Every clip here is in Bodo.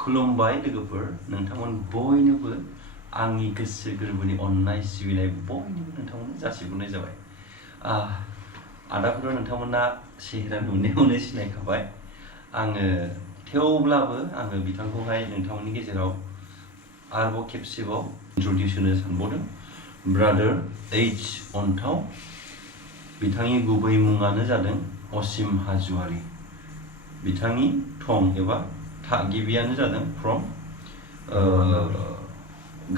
खुलुमबाय लोगोफोर नोंथांमोन बयनोबो आंनि गोसो गोरबोनि अननाय सिबिनाय बयनोबो नोंथांमोन जासिहरनाय जाबाय। आदाफोर नोंथांमोना सेहेरा नुनायावनो सिनायखाबाय। आङो थेवब्लाबो आङो बिथांखौहाय नोंथांमोननि गेजेराव आरोबाव खेबसेबाव इन्ट्रडिउस होनो सानबावदों। ब्रादार एच अन्थाव, बिथांनि गुबै मुङानो जादों असिम हाज'वारि। बिथांनि थं एबा थागिबियानो जादों फ्रम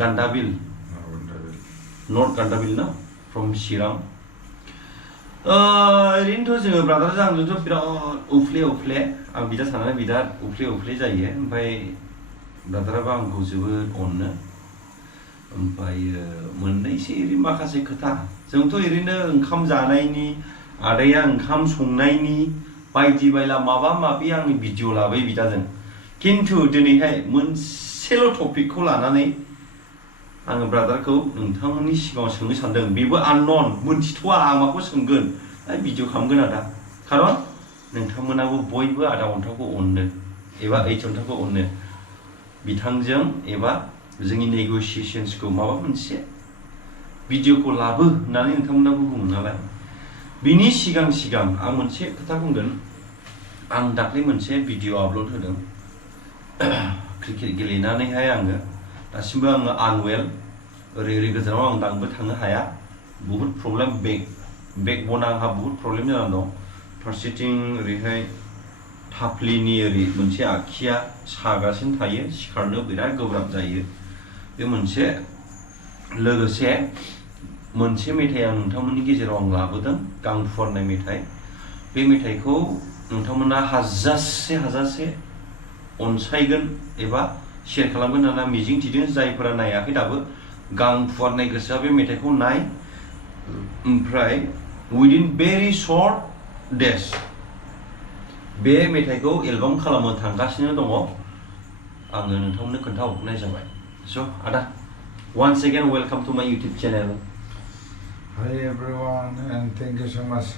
गान्दाबिल, नर्थ गान्दाबिल ना, फ्रम चिरां। ओरैनोथ' जोङो ब्रादारजों आंजोंथ' बिराद उफ्ले आं बिदा साननानै बिराद उफ्ले जायो। ओमफ्राय ब्रादाराबो आंखौ जोबोद अनो। ओमफ्रायो मोननैसो ओरै माखासे खोथा, जोंथ' ओरैनो ओंखाम जानायनि, आदाया ओंखाम संनायनि बायदि बायला माबा माबि आंनि भिडिअ लाबाय बिदाजों। खिन्थु दिनैहाय मोनसेल' टपिकखौ लानानै आङो ब्रादारखौ नोंथांमोननि सिगाङाव सोंनो सानदों। बेबो आननन, मोनथिथ'आ आं माखौ सोंगोन, भिडिअ खालामगोन आदा। खारन नोंथांमोनाबो बयबो आदा अन्थावखौ अनो एबा एच अन्थावखौ अनो। बिथांजों एबा जोंनि नेग'सियेसन्सखौ माबा मोनसे भिडिअखौ लाबो होननानै नोंथांमोनाबो बुङो नालाय। बिनि सिगां आं मोनसे खोथा बुंगोन। आं दाख्लै मोनसे भिडिअ आपल'ड होदों। क्रिकेट गेलेनानैहाय आङो दासिमबो आङो आनवेल, ओरै गोजानाव आं दांबो थांनो हाया। बुहुद प्रब्लेम, बेकबना आंहा बुहुद प्रब्लेम जानानै दं। फारसेथिं ओरैहाय थाफ्लिनि ओरै मोनसे आखिया सागासिनो थायो, सिखारनो बिराद गोब्राब जायो। बे मोनसे, लोगोसे मोनसे मेथाइ आं नोंथांमोननि गेजेराव आं लाबोदों, गां फुवारनाय मेथाइ। बे मेथाइखौ नोंथांमोना हाजासे अनसायगोन एबा शेयार खालामगोन होनना मिजिं थिदों। जायफोरा नायाखै दाबो, गां फुवारनाय गोसोआ बे मेथाइखौ नाय। ओमफ्राय उइदिन भेरि सर्ट डेज बे मेथाइखौ एलबाम खालामनो थांगासिनो दङ। आङो नोंथांमोननो खोन्थाहरनाय जाबाय। स' आदा, once again welcome to my YouTube channel. Hi everyone and thank you so much.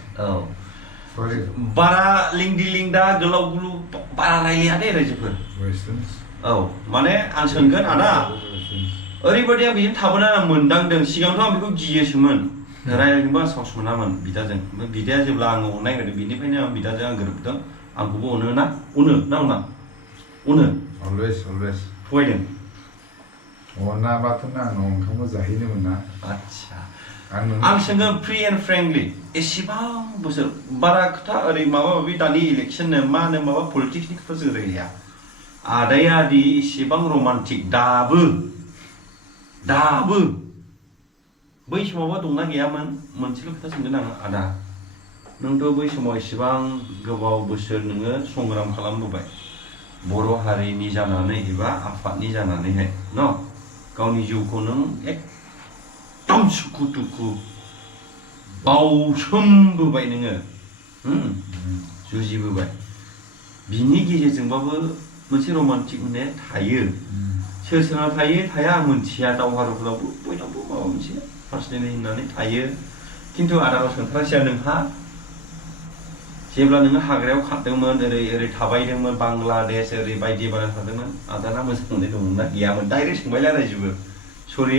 बारा लिंदा गोलाव गुलु बारा रायलाया दे रायजोफोर। माने आं सोंगोन आदा, ओरैबायदि आं बिजों थाबोना आं मोनदांदों। सिगांथ' आं बेखौ गियोसोमोन, रायलायनोबो आं साहस मोनामोन बिदाजों। ओमफ्राय बिदाया जेब्ला आङो अननाय होदों, बिनिफ्रायनो आं बिदाजों आं गोरोबदों। आंखौबो अनो ना अना अनो always थगायदों अनाबाथ' आं ओंखामखौ जाहैनो मोना। आच्छा, आं सोंगोन फ्रि एन्ड फ्रेंकलि, एसेबां बोसोर बारा खोथा ओरै माबा माबि दानि इलेक्सननो मा होनो माबा पलिटिक्सनि खोथा जों रायलाया। आदाया दि एसेबां रमान्टिक दाबो बै समावबा दंना गैयामोन? मोनसेल' खोथा सोंगोन आं आदा, नोंथ' बै समाव एसेबां गोबाव बोसोर नोङो संग्राम खालामबोबाय बर' हारिनि जानानै एबा आफादनि जानानैहाय न, गावनि जिउखौ नों एकदम सुखु दुखु बावसोमबोबाय नोङो, जुजिबोबाय। बिनि गेजेरजोंबाबो मोनसे रमान्टिक होननाया थायो। सोरनाव थायो थाया आं मोनथिया, दावहारुफोरावबो बयनावबो माबा मोनसे पार्सनेलि होननानै थायो। खिन्थु आदानाव सोंथारासै आं, नोंहा जेब्ला नोङो हाग्रायाव खारदोंमोन, ओरै थाबायदोंमोन, बांलादेश ओरै बायदि बारा थादोंमोन, आदाना मोजां मोननाय दंमोन ना गैयामोन? डाइरेक्ट सोंबायला रायजोबो। सरि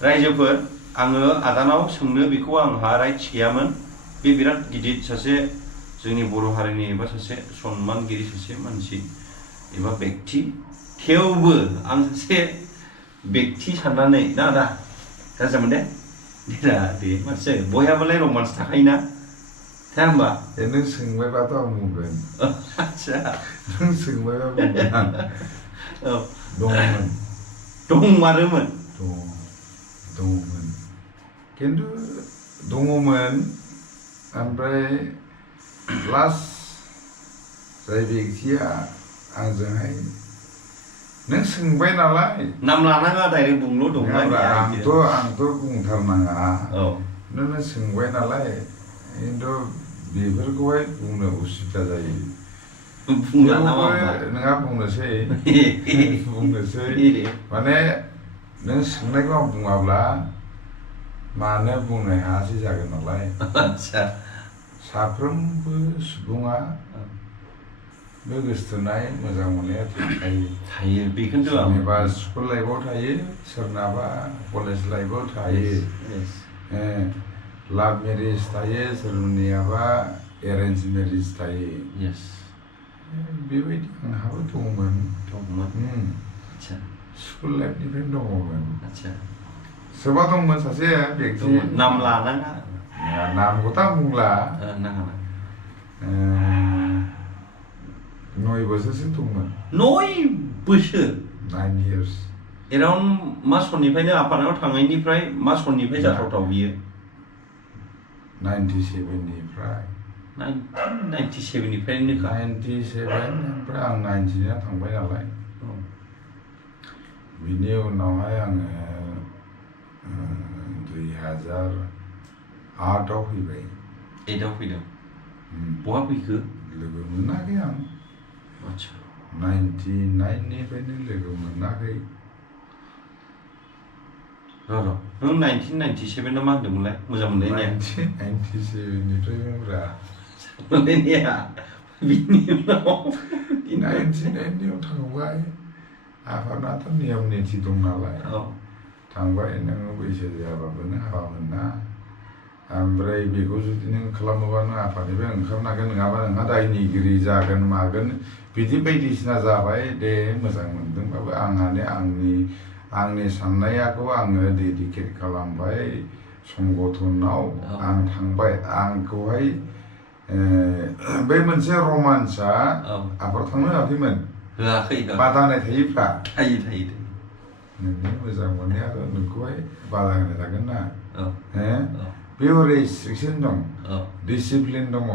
रायजोफोर, आङो आदानाव सोंनो बेखौ आंहा राइट्स गैयामोन। बे बिराद गिदिर सासे जोंनि बर' हारिनि एबा सासे सनमानगिरि सासे मानसि एबा बेक्ति। थेवबो आं सासे बेक्ति साननानै ना आदा, गाज्रि दे मानसि बयहाबालाय रमान्स थाखायोना, थाया होमबा? नों सोंबायबाथ' आं बुंगोन। आच्छा, नों सोंबायबा बुंगोन आं। दंमारोमोन खिन्थु दङमोन। ओमफ्राय लास्ट जाय बेक्तिया आंजोंहाय, नों सोंबाय नालाय नाम लानाङा, डाइरेक्ट बुंल' दं। आंथ' बुंथारनाङा, नों सोंबाय नालाय। खिन्थु बेफोरखौहाय बुंनो उसुबिदा जायो। नोंहा बुंनोसै माने नों सोंनायखौ आं बुङाब्ला मानो बुंनो हायासै जागोन नालाय। साफ्रोमबो सुबुङा बे गोसोथोनाय मोजां मोननाया थायो बेखौनोथ' आं सोरनिबा स्कुल लाइफआव थायो सोरनाबा कलेज लाइफआव थायो लाभ मेरिज थायो सोरनियाबा एरेन्ज मेरिज थायो बेबायदि आंहाबो दंमोन स्कुल लाइफनिफ्रायनो दङमोन सोरबा दंमोन सासे बेक्ति नाम लानाङा नामखौथ' आं बुंला नाङा 9 बोसोरसो दंमोन 9 बोसोर 9 years एराउन्ड मा सननिफ्रायनो आफानाव थांनायनिफ्राय मा सननिफ्राय जाथावथाव बियो 97 निफ्राय 1997 निफ्रायनो 97 ओमफ्राय आं 90 थांबाय नालाय बिनि उनावहाय आङो 2008 आव फैबाय 8 आव फैदों बहा फैखो लोगो मोनाखै आं 99 निफ्रायनो लोगो मोनाखै नों 1997 ना मा होनदोंमोनलाय मोजां मोननायनिया 1997 निफ्रायब्रा मोननायनिया बिनि उनाव 99 नियाव थांबाय आफानाथ' नियम निथि दं नालाय थांबाय नोङो बैसो जायाबाबो नों हाबा मोना ओमफ्राय बेखौ जुदि नों खालामोबा नों आफानिफ्राय ओंखारनांगोन नङाबा नोंहा दायनिगिरि जागोन मागोन बिदि बायदिसिना जाबाय दे मोजां मोनदोंबाबो आंहानो आंनि साननायखौ आङो डेडिकेट खालामबाय संगठनाव आं थांबाय आंखौहाय बै मोनसे रमान्सआ आफाद थांनो होआखैमोन होआखै बादा होनाय थायोफ्रा थायो नोंनि मोजां मोननायाथ' नोंखौहाय बादा होनाय थागोन ना बेयाव रेस्ट्रिकसन दं डिसिप्लिन दङ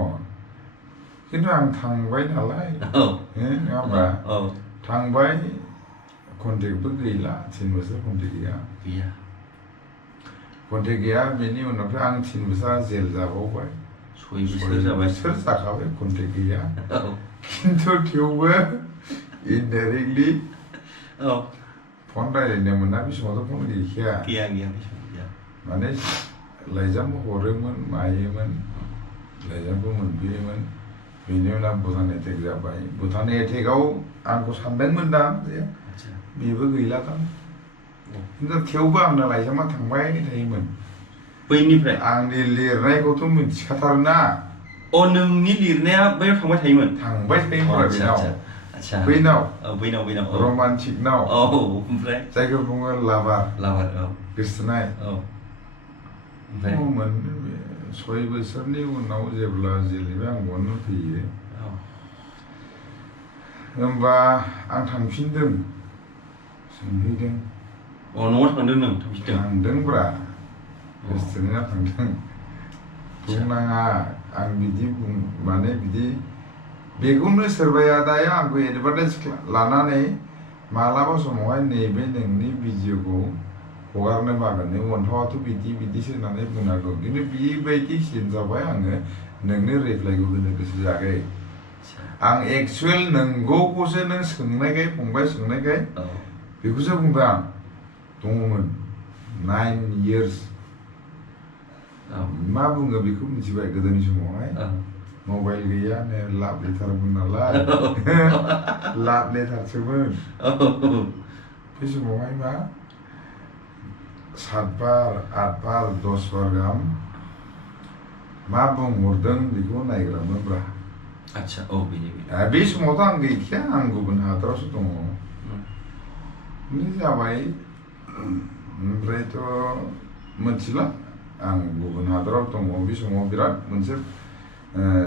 खिन्थु आं थांबाय नालाय नङा होमबा थांबाय कन्टेक्टबो गैला 3 बोसोर कन्टेक्ट गैया बेनि उनावफ्राय आं 3 बोसोर जेल जाबावबाय 6 बोसोर जाखाबाय कन्टेक्ट गैया खिन्थु थेवबो इनडाइरेक्टलि फन रायज्लायनो मोना बे समावथ' फन गैखाया माने लाइजामबो हरोमोन मायोमोन लाइजामबो मोनफैयोमोन बेनि उनाव भुटान एटेक जाबाय भुटान एटेकआव आंखौ सानदोंमोन दा जे बेबो गैला दां खिन्थु थेवबो आंनो लाइजामा थांबाय थायोमोन बैनिफ्राय आंनि लिरनायखौथ' मिथिखाथारोना नोंनि लिरनाया बैयाव थांबाय थायोमोन बैनाव रमान्टिकनाव ओमफ्राय जायखौ बुङो लाभार गोसोथोनाय मोन 6 बोसोरनि उनाव जेब्ला जेलनिफ्राय आं गनो फैयो होमबा आं थांफिनदों सोंहैदों न'आव थांदों नों थांदोंब्रा गोसोथोनाया थांदों बुंनाङा आं बिदि माने बिदि बेखौनो सोरबाया दायो आंखौ एडभार्टाइज लानानै मालाबा समावहाय नैबे नोंनि भिडिअखौ हगारनो बागोन नों अन्थावाथ' बिदिसो होननानै बुंनांगौ खिन्थु बेबायदि सिन जाबाय आङो नोंनो रिप्लाइखौ होनो गोसो जायाखै आं एक्सुवेल नंगौखौसो नों सोंनायखाय फंबाय सोंनायखाय बेखौसो बुंदों आं दङमोन 9 years मा बुङो बेखौ मिथिबाय गोदोनि समावहाय मबाइल गैया नै लाभ लेटारमोन नालाय लाभ लेटारसोमोन बे समावहाय मा 7 बार 8 बार 10 बार गाहाम मा बुंहरदों बेखौ नायग्रामोनब्रा बे समावथ' आं गैखाया आं गुबुन हादरावसो दङ जाबाय ओमफ्रायथ' मिथिला आं गुबुन हादराव दङ बे समाव बिराद मोनसे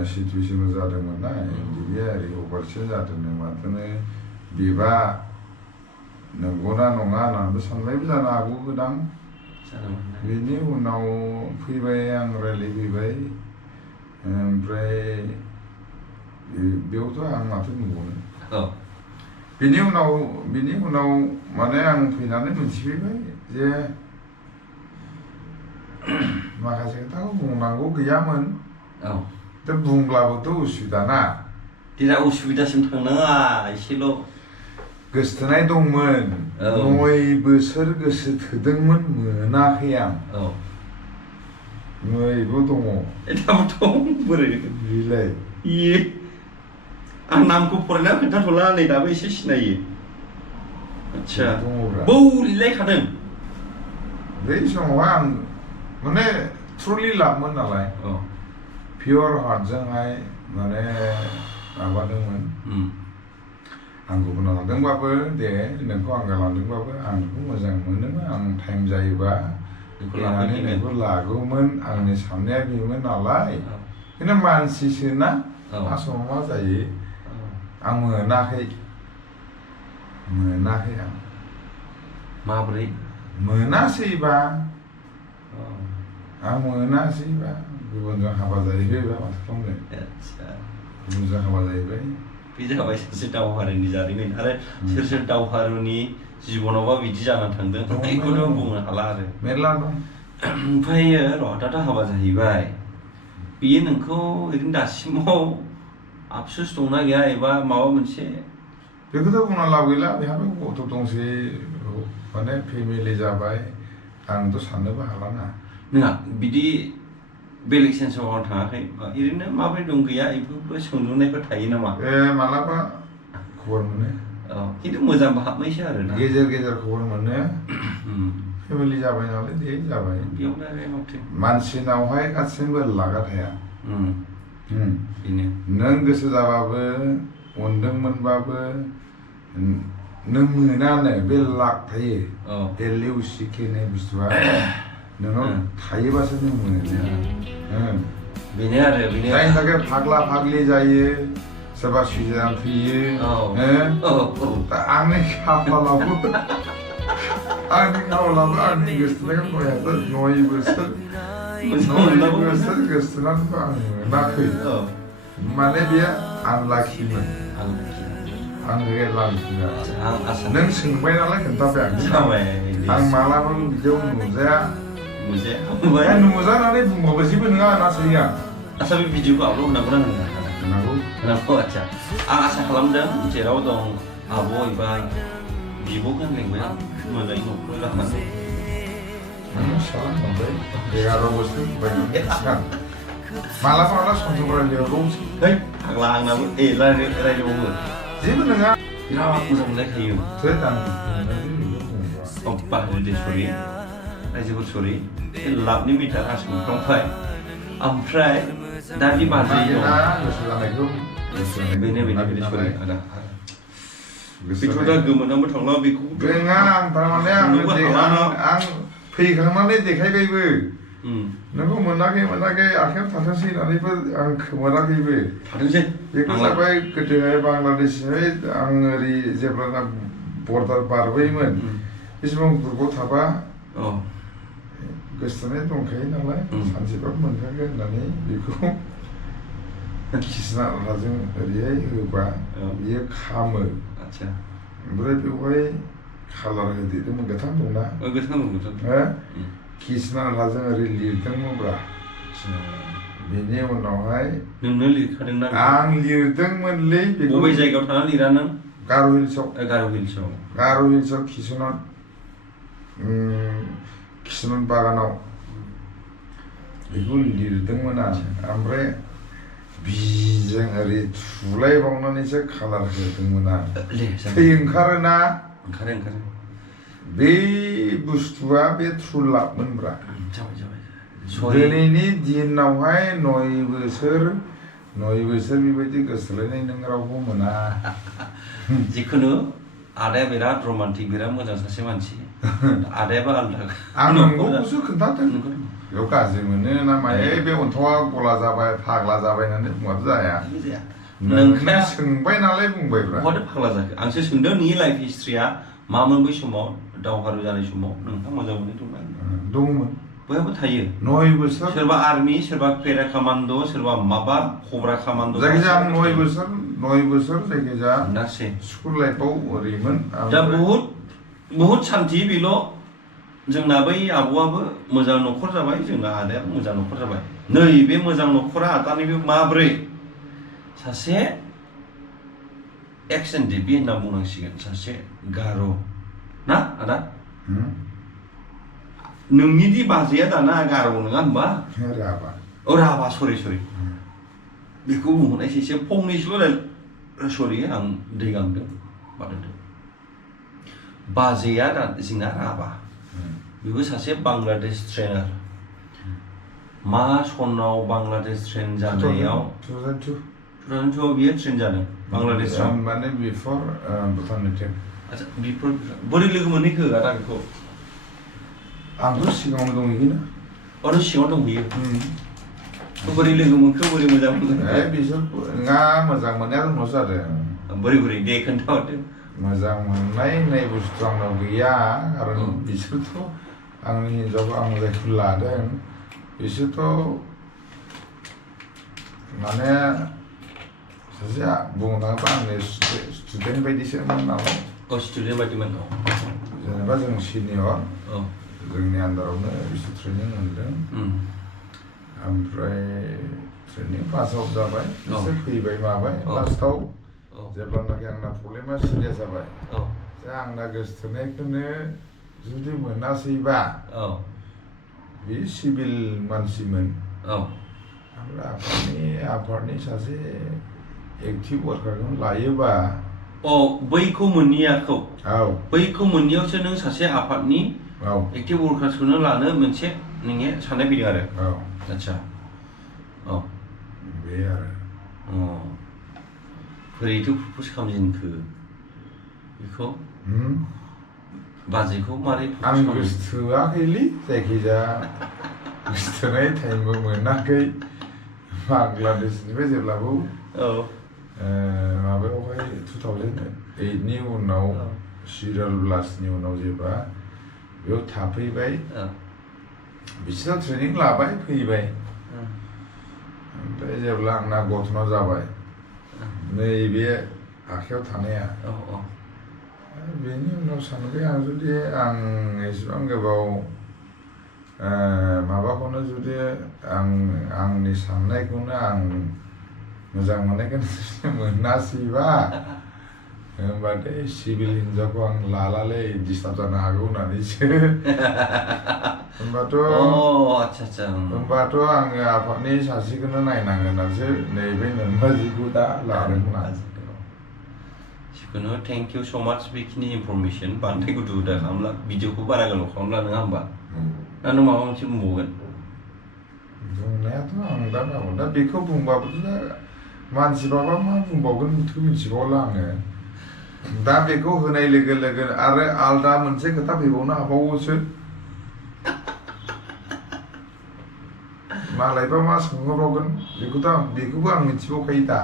सिटुवेसन जादोंमोन ना बिदि अभारसेल जादोंनो माथोनो बेबा नंगौना नङा होननानैबो सानबायबो जानो हागौ गोदां बेनि उनाव फैबाय आं रायज्लायफैबाय ओमफ्राय बेयावथ' आं माथो बुंबावनो बेनि उनाव माने आं फैनानै मोनथिफैबाय जे माखासे खोथाखौ बुंनांगौ गैयामोन दा बुंब्लाबोथ' उसुबिदा ना दिना उसुबिदासिम थांनाङा एसेल' गोसोथोनाय दंमोन 9 बोसोर गोसो थोदोंमोन मोनाखै आं 9बो दङ दाबो दं बोरै बिलाय आं नामखौ फरायना खोन्थाथ'ला नै दाबो एसे सिनायो आच्छा दङब्रा बौ लिरलायखादों बै समावहाय आं माने ट्रुलि लाभमोन नालाय पियर हार्टजोंहाय माने माबादोंमोन आं गुबुनाव लांदोंबाबो दे नोंखौ आं लांदोंबाबो आं नोंखौ मोजां मोनोमोन आं टाइम जायोबा फैनानै नोंखौ लागौमोन आंनि साननाया बेमोन नालाय खिन्थु मानसिसोना मा समाव मा जायो आं मोनाखै आं माब्रै मोनासैबा आं मोनासैबा गुबुनजों हाबा जाहैबायबा माथो खालामनो गुबुनजों हाबा जाहैबाय बे जाबाय सासे दावहारुनि जारिमिन आरो सोर सोर दावहारुनि जिबनावबा बिदि जानानै थांदों बेखौथ' बुंनो हाला आरो मेरला दं ओमफ्रायो र' दाथ' हाबा जाहैबाय बियो नोंखौ ओरैनो दासिमाव आफसुस दंना गैया एबा माबा मोनसे बेखौथ' बुंना लाब गैला बेहाबो गथ' दंसै माने फेमिलि जाबाय आंथ' साननोबो हालाना नङा बिदि बेलेग सेन्सआव आं थाङाखै ओरैनो माबोरै दं गैया बेफोरबो सोंलुनायफोर थायो नामा मालाबा खबर मोनो खिन्थु मोजांबो हाबनायसो आरो ना गेजेर गेजेर खबर मोनो फेमिलि जाबाय नालाय दे जाबाय बेयावनो मानसिनावहाय गासैबो लागा थाया बेनो नों गोसो जाबाबो अनदोंमोनबाबो नों मोनानो बे लाक थायो बे लेवसिक होननाय बुस्थुआ नोंनाव थायोबासो नों मोनो बेनो आरो बेनो जायनि थाखाय फाग्ला फाग्लि जायो सोरबा सुइजारलेण्ड फैयो दा आंनि खाफालावबो आंनि गोसोथोनायखौ नय बोसोर गोसोथोनानैबो आं मोनाखै माने बेयो आनलाखिमोन आं नों सोंबाय नालाय खोन्थाबाय आं मालाबाबो बिदियाव नुजाया नुजानानै बुंबाबो जेबो नङा होनासै आं आसा बे भिडिअखौ आपल'ड होनांगौ होनांगौ आच्छा आं आसा खालामदों जेराव दं आब' एबा बिब' होनलायबाय आं मोजाङै न'खर गाहामनानै एगार' बोसोर मालाबा सन्थ'फोरा लिरबावसै फाग्ला आंनाबो रायज्लायबावो जेबो नङा बिराद मोजां मोनलायखायो सरि रायजोफोर सरि लाभनि मिटार आसमफ्रांबाय ओमफ्राय दा बे बाजै दं बेनो सरि आदा बेथ' दा गोमोनाबो थांला बेखौ नङा आं थारमाने आं फैखांनानै देखायबायबो नोंखौ मोनाखै आखायाव थाथोंसै होननानैबो आं खोमोनाखैबो थाथोंसै बेखौ जाबाय गोदोहाय बांलादेशनिफ्राय आं ओरै जेब्ला बर्डार बारबोयोमोन बे समाव ग्रुपआव थाबा गोसोथोनाय दंखायो नालाय सानसेबाबो मोनखागोन होननानै बेखौ खिसना राजों ओरैहाय होबा बियो खामो ओमफ्राय बेवहाय कालार होदेरदोंमोन गोथां दंना खिसना राजों ओरै लिरदोंमोनब्रा बेनि उनावहाय नोंनो लिरखादोंना आं लिरदोंमोनलै बबे जायगायाव थानानै लिरा नों गार' हिल्सआव किसुमान बागानाव बेखौ लिरदोंमोन आं ओमफ्राय बिजों ओरै थुलायबावनानैसो कालार होदोंमोन आं थै ओंखारोना ओंखारो बे बुस्थुआ बे थ्रुलापमोनब्रा दिनैनि दिनावहाय 9 बोसोर बेबायदि गोसोलायनाय नों रावबो मोना जिखुनु आदाया बिराद रमान्टिक बिराद मोजां सासे मानसि आदायाबो आलदा आं नंगौखौसो खोन्थादों बेयाव गाज्रि मोनो ना मायो बे अन्थावा गला जाबाय फाग्ला जाबाय होननानै बुंबाबो जाया नोंखौ सोंबाय नालाय बुंबायब्रा बहाथो फाग्ला जाखो आंसो सोंदों नोंनि लाइफ हिस्ट्रिया मामोन बै समाव दावहारु जानाय समाव नोंहा मोजां मोननाय दंमोन बयहाबो थायो 9 बोसोर सोरबा आर्मि सोरबा पेरा कामान्ड' सोरबा माबा कब्रा कामान्ड' जायखिजाया आं 9 बोसोर जायखिजाया स्कुल लाइफआव ओरैमोन दा बहुत सान्थि बेल' जोंना बै आब'आबो मोजां न'खर जाबाय जोंना आदायाबो मोजां न'खर जाबाय नैबे मोजां न'खरा आदानिबो माब्रै सासे एक्स एन डि पि होनना बुंनांसिगोन सासे गार' ना आदा नोंनि दि बाजैया दाना गार' नङा होनबा राभा सरि बेखौ बुंहरनायसै एसे फंनैसोल' सरि आं दै गांदों बादोंदों बाजैया जोंना राभा बेबो सासे बांलादेश ट्रेनार मा सनाव बांलादेश ट्रेन जानायाव 2002 बियो ट्रेन जादों बांलादेशआव माने बिफोर भुटाननि ट्रेन आच्छा बिफोर बोरै लोगो मोनहैखो आदा बेखौ आंथ' सिगाङावनो दंहैयोना नों सिगाङाव दंहैयो बोरै लोगो मोनखो बोरै मोजां मोनखो बिसोर नङा मोजां मोननाया उनावसो जादों बोरै दे खोन्थाहरदो मोजां मोननाय होननाय बुस्थु आंनाव गैया खारन बिसोरथ' आंनि हिन्जावखौ आं जायखौ लादों बिसोरथ' माने सासे बुंनो थाङोबा आंनि स्टुडेन्ट बायदिसोमोन नालाय स्टुडेन्ट बायदिमोन जेनेबा जों सिनियर जोंनि आन्दारावनो बिसोर ट्रेनिं मोनदों ओमफ्राय ट्रेनिं पास आउट जाबाय बिसोर फैबाय माबाय लास्टआव जेब्लानाखि आंना प्रब्लेमा सिरियास जाबाय जे आंना गोसोथोनायखौनो जुदि मोनासैबा बे सिभिल मानसिमोन ओमफ्राय आफादनि सासे एक्टिभ वार्कारखौ लायोबा बैखौ मोनैयावसो नों सासे आफादनि एक्टिभ वार्कारखौनो लानो मोनसे नोंनि साननाय फैदों आरो आच्छा बे आरो बोरैथो प्रप'ज खालामजेनखो बेखौ बाजैखौ मारै आं गोसोथोआखैलै जायखिजाया गोसोथोनाय टाइमबो मोनाखै बांलादेशनिफ्राय जेब्लाबो माबायावहाय 2008नि उनाव सिरियाल ब्लास्टनि उनाव जेब्ला बेयाव थाफैबाय बिसोर ट्रेनिं लाबाय फैबाय ओमफ्राय जेब्ला आंना गथना जाबाय नैबे आखायाव थानाया बेनि उनाव सानबाय आं जुदि आं एसेबां गोबाव माबाखौनो जुदि आंनि साननायखौनो आं मोजां मोननायखौनो जुदि मोनासैबा होमबाथाय सिभिल हिन्जावखौ आं लालालै डिस्टार्ब जानो हागौ होननानैसो होमबाथ' आङो आफादनि सासेखौनो नायनांगोन होननानैसो नैबे नोंबाजिखौ दा लादोंमोन आं जिखुनु थेंक इउ स' माच बेखिनि इनफरमेसन बांद्राय गुदु गुदा खालामला भिडिअखौ बारा गोलाव खालामला नङा होमबा दा नों माबा मोनसे बुंबावगोन बुंनायाथ' आं दा बेखौ बुंबाबोथ' दा मानसिबाबा मा बुंबावगोन बेखौ मिथिबावला आङो दा बेखौ होनाय लोगो लोगो आरो आलदा मोनसे खोथा फैबावनो हाबावोसो मालायबा मा सोंहरबावगोन बेखौबो आं मिथिबावखायो दा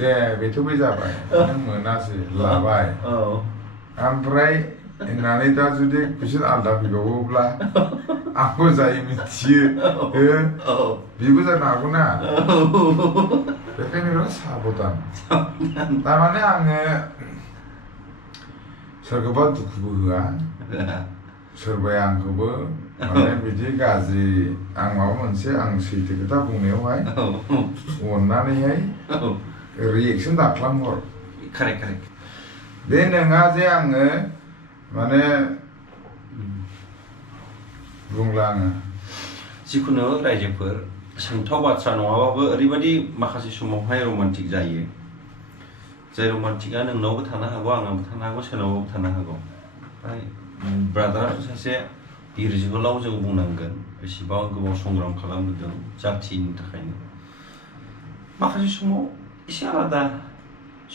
दे बेथ' बे जाबाय नों मोनासै लाबाय ओमफ्राय होननानै दा जुदि बिसोर आलदा फैबावोब्ला आंबो जाय मिथियो बेबो जानो हागौना बेखायनो बिराद साबधान थारमाने आङो सोरखौबा दुखुबो होआ सोरबाया आंखौबो माने बिदि गाज्रि आं माबा मोनसे आं सैथो खोथा बुंनायावहाय अननानैहाय रिएक्सन दाख्लामहर बे नङा जे आङो माने बुंला आङो जिखुनु रायजोफोर सोंथाव बाथ्रा नङाबाबो ओरैबायदि माखासे समावहाय रमान्टिक जायो जाय रमान्टिकआ नोंनावबो थानो हागौ आंनावबो थानो हागौ सोरनावबो थानो हागौ ओमफ्राय ब्रादाराथ' सासे बिर जोहोलाव जों बुंनांगोन बेसेबां गोबाव संग्राम खालामबोदों जाथिनि थाखायनो माखासे समाव एसे आलादा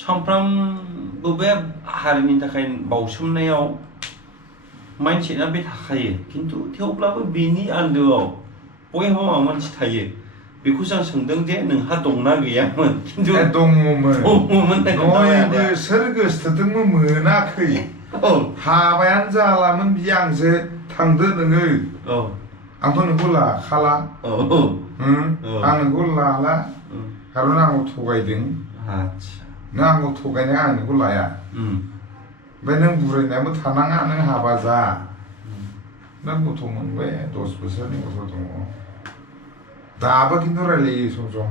सानफ्रामबो बे हारिनि थाखाय बावसोमनायाव माइन्डसेटआ बे थाखायो खिन्थु थेवब्लाबो बेनि आन्दोआव बयहाबो माबा मोनसे थायो बेखौसो आं सोंदों जे नोंहा दंना गैयामोन खिन्थु दङमोन सोर गोसोथोदोंमोन मोनाखै हाबायानो जालामोन बियो आंसो थांदो नोङो आंथ' नोंखौ लाखाला आं नोंखौ लाला खारन आंखौ थगायदों नों आंखौ थगायनाया आं नोंखौ लाया ओमफ्राय नों बुरायनायाबो थानाङा नों हाबा जा नों गथ' मोनबाय 10 बोसोरनि गथ' दङ दाबो खिन्थु रायलायो सम सम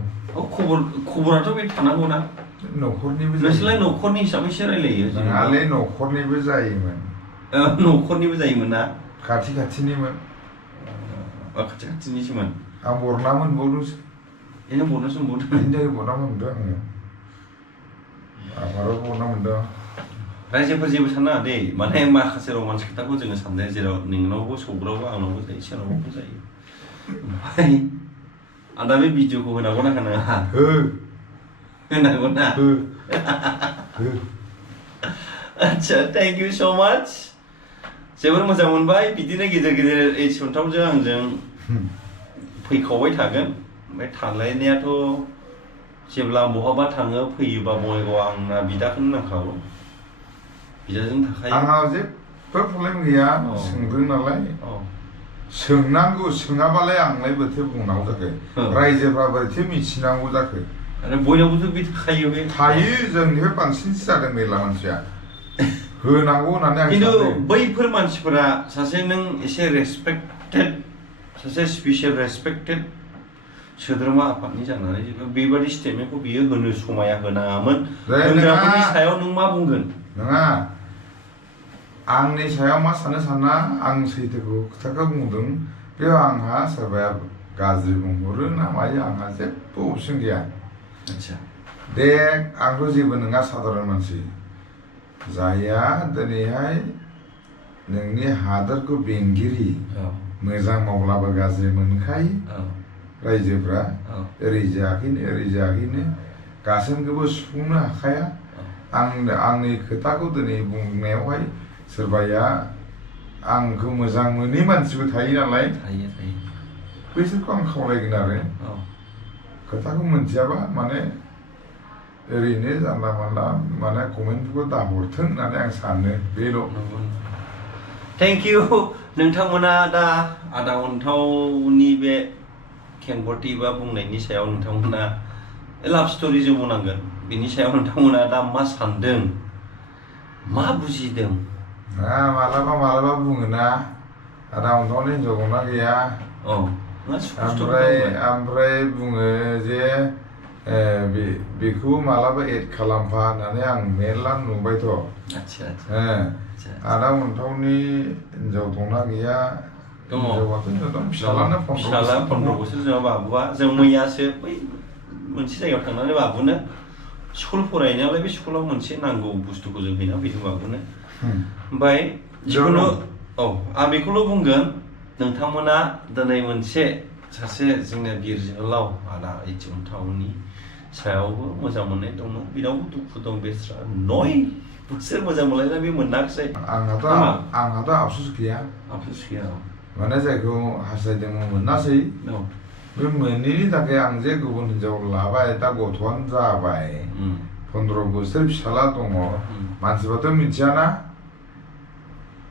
खबराथ' बे थानांगौना न'खरनिबो नोंसोरलाय न'खरनि हिसाबैसो रायलायो नङालै न'खरनिबो जायोमोन न'खरनिबो जायोमोन ना खाथिनिमोन खाथिनिसोमोन आं बरना मोनबावदोंसो Ini bonus Mwndwng. Ini bonus Mwndwng. Baru bonus Mwndwng. रायजोफोर जेबो साना दे माने माखासे रोमान्स खोथाखौ जोङो सानदों जेराव नोंनावबो सौग्रावबो आंनावबो जायो सोरनावबो जायो ओमफ्राय आं दा बे भिडिअखौ होनांगौ ना होनाङा होनांगौ ना आच्छा थेंक इउ सो माच जोबोर मोजां मोनबाय बिदिनो गिदिर गिदिर एचिभमेन्टआवजों आंजों फैखावबाय थागोन ओमफ्राय थांलायनायाथ' जेब्ला बहाबा थाङो फैयोबा बङाइगाव आंना बिदाखौनो नांखागौ बिदाजों थाखायो आंहा जेबो प्रब्लेम गैया सोंदों नालाय सोंनांगौ सोङाबालाय आंलाय बोथो बुंनांगौ जाखो रायजोफ्रा बोरैथो मिथिनांगौ जाखो आरो बयनावबोथ' बे थाखायो बे थायो जोंनिफ्राय बांसिनसो जादों मेरला मानसिया होनांगौ होननानै आं खिन्थु सानो बैफोर मानसिफोरा सासे नों एसे रेसपेक्टेड सासे स्पेसियेल रेसपेक्टेड सोद्रोमा आफादनि जानानै बेबादि स्टेटमेन्टखौ बियो होनो समाया होनाङामोन होग्राफोरनि सायाव नों मा बुंगोन नङा आंनि सायाव मा सानो साना आं सैथोखौ खोथाखौ बुंदों बेयाव आंहा सोरबाया गाज्रि बुंहरो ना मायो आंहा जेबो अपसन गैया आच्छा दे आंथ' जेबो नङा साधारन मानसि जायहा दिनैहाय नोंनि हादोरखौ बेंगिरि मोजां मावब्लाबो गाज्रि मोनखायो रायजोफ्रा ओरै जायाखैनो गासैखौबो सुफुंनो हाखाया आंनि खोथाखौ दिनै बुंनायावहाय सोरबाया आंखौ मोजां मोनै मानसिबो थायो नालाय बैसोरखौ आं खावलायगोन आरो खोथाखौ मोनथियाबा माने ओरैनो जानला मानला माने कमेन्टफोरखौ दाहरथों होननानै आं सानो बेल' थेंक इउ नोंथांमोना दा आदा अनथावनि बे खेंफोरथि बा बुंनायनि सायाव नोंथांमोना लाभ स्ट'रि जों बुंनांगोन बिनि सायाव नोंथांमोना दा मा सानदों मा बुजिदों मालाबा बुङोना आदा अनथावनि हिनजाव दंना गैया ओमफ्राय बुङो जे बेखौ मालाबा एड खालामफा होननानै आं मेरला नुबायथ' आदा अनथावनि हिनजाव दंना गैया हिनजावाथ' फिसालानो 15 बोसोर जोंहा बाबुआ जों मैयासो बै मोनसे जायगायाव थांनानै बाबुनो स्कुल फरायनायालाय बे स्कुलाव मोनसे नांगौ बुस्थुखौ जों हैना फैदों बाबुनो ओमफ्राय जिखुनु आं बेखौल' बुंगोन नोंथांमोना दिनै मोनसे सासे जोंनि बिर जोहोलाव आदा अनथावनि सायावबो मोजां मोननाय दंमोन बिनावबो दुखु दं बेस्रा 9 बोसोर मोजां मोनलायना बे मोनाखिसै आंहाथ' आफसुस गैया माने जायखौ हास्थायदोंमोन मोनासै बे मोनैनि थाखाय आं जे गुबुन हिनजाव लाबाय दा गथ'आनो जाबाय 15 बोसोर फिसाला दङ मानसिफ्राथ' मिथियाना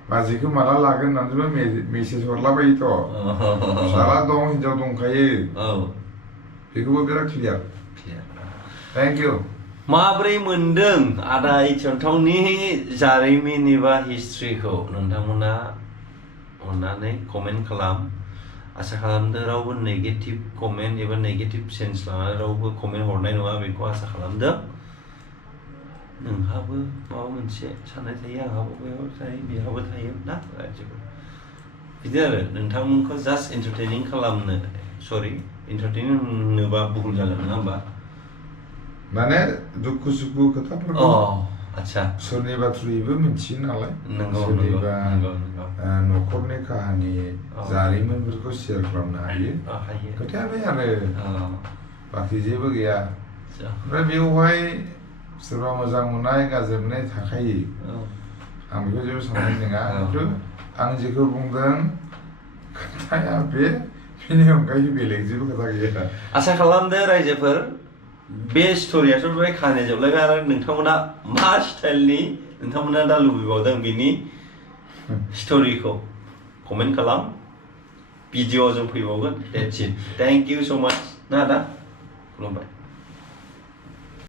बाजैखौ माला लागोन होननानैबो मेसेज हरलाबायोथ' फिसाला दं हिनजाव दंखायो बेखौबो बिराद क्लियार थेंक इउ माब्रै मोनदों आदा अनथावनि जारिमिन एबा हिस्ट्रिखौ नोंथांमोना अन्नानै कमेन्ट खालाम आसा खालामदों रावबो नेगेटिभ कमेन्ट एबा नेगेटिभ सेन्स लानानै रावबो कमेन्ट हरनाय नङा बेखौ आसा खालामदों नोंहाबो माबा मोनसे साननाय थायो आंहाबो बेयाव थायो बेहाबो थायो ना रायजोफोर बिदि आरो नोंथांमोनखौ जास्ट एन्टारटेनिं खालामनो सरि एन्टारटेनिं होनोबा भुल जागोन नङा होमबा माने दुखु सुखु खोथाफोरखौ आच्छा सोरनिबा थ्रुयैबो मिथियो नालाय सोरनिबा न'खरनि काहानि जारिमिनफोरखौ शेयार खालामनो हायो खोथाया बे आरो बाखि जेबो गैया ओमफ्राय बेवहाय सोरबा मोजां मोननाय गाज्रि मोननाय थाखायो आं बेखौ जेबो साननाय नङा खिन्थु आं जेखौ बुंदों खोथाया बेनि अनगायै बेलेग जेबो खोथा गैया आसा खालामदो रायजोफोर बे स्ट'रियाथ' बे खाहानिया जोबलायबाय आरो नोंथांमोना मा स्टाइलनि नोंथांमोना दा लुबैबावदों बिनि स्ट'रिखौ कमेन्ट खालाम भिडिअ जों फैबावगोन थेंक इउ स' माच ना आदा खुलुमबाय